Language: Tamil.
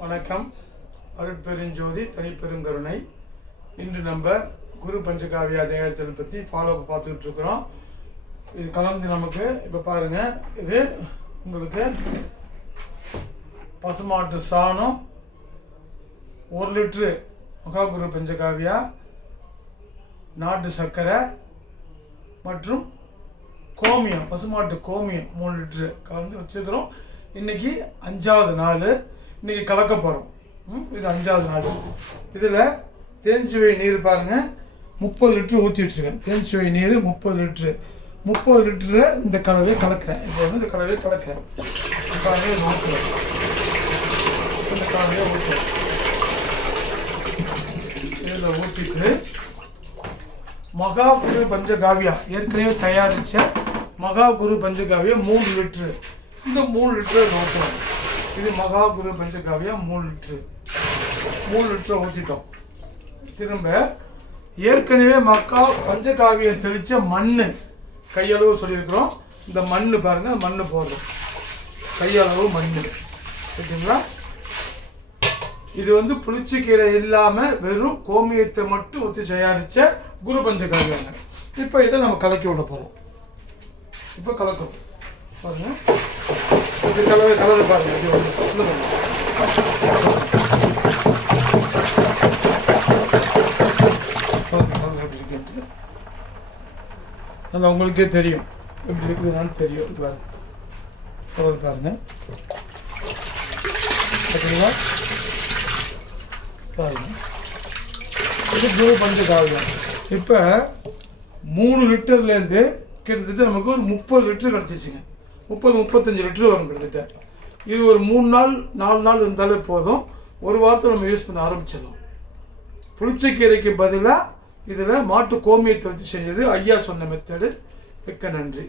வணக்கம். அருட்பெருஞ்சோதி தனிப்பெருங்கருணை இன்று நம்ம குரு பஞ்சகாவியா தயாரித்ததை பற்றி ஃபாலோ பார்த்துக்கிட்டு இருக்கிறோம். இது கலந்து நமக்கு இப்போ பாருங்க இது உங்களுக்கு பசுமாட்டு சாணம் ஒரு லிட்ரு மகாகுரு பஞ்சகாவியா நாட்டு சர்க்கரை மற்றும் கோமியம் பசுமாட்டு கோமியம் மூணு லிட்ரு கலந்து வச்சுருக்கிறோம். இன்னைக்கு அஞ்சாவது நாள் இன்னைக்கு கலக்க போகிறோம் இது அஞ்சாவது நாள். இதில் தேஞ்சுவை நீர் பாருங்கள் முப்பது லிட்ரு ஊற்றி வச்சுருக்கேன். தேன்சுவை நீர் முப்பது லிட்ரு முப்பது லிட்டரு இந்த கலவையை கலக்கிறேன். இப்போ வந்து இந்த கலவையை கலக்கிறேன். பாருங்க இதை ஊற்றுறேன் இந்த கலவையை ஊற்றுறேன் இதில் ஊற்றிட்டு மகா குரு பஞ்சகாவியா ஏற்கனவே தயாரித்த மகா குரு பஞ்சகாவியா மூணு லிட்ரு இந்த மூணு லிட்டரை ஊற்றுறோம் இது மகா குரு பஞ்சகாவியம் மூணு லிட்ரு மூணு லிட்டரை ஊற்றிட்டோம் திரும்ப ஏற்கனவே மக்கா பஞ்சகாவியை தெளித்த மண் கையளவு சொல்லியிருக்கிறோம். இந்த மண் பாருங்கள் மண் போடுறோம். கையளவு மண் ஓகேங்களா இது வந்து புளிச்சிக்கீரை இல்லாமல் வெறும் கோமியத்தை மட்டும் ஊற்றி தயாரித்த குரு பஞ்சகாவியாங்க இப்போ இதை நம்ம கலக்கி விட போகிறோம் இப்போ கலக்கிறோம். பாருங்கள் இது கலவை கலர் பாருங்க இது எப்படி நல்லா உங்களுக்கே தெரியும். எப்படி இருக்குதுன்னு தெரியும். பாருங்கள் பாருங்க. கலர் பாருங்க. பார்த்தீங்களா? பாருங்க. இது ப்ளூ பஞ்சகாவியம் இப்போ மூணு லிட்டர்லேருந்து கிட்டத்தட்ட நமக்கு ஒரு முப்பது லிட்டர் கிடச்சிச்சிங்க. முப்பது முப்பத்தஞ்சு லிட்டர் வரும் கிட்டத்தட்ட. இது ஒரு மூணு நாள் நாலு நாள் இருந்தாலே போதும். ஒரு வாரத்தில் நம்ம யூஸ் பண்ண ஆரம்பிச்சிடலாம். புளிச்சக்கீரைக்கு பதிலாக இதில் மாட்டு கோமியத்தை வச்சு செஞ்சது. ஐயா சொன்ன மெத்தடு மிக்க நன்றி.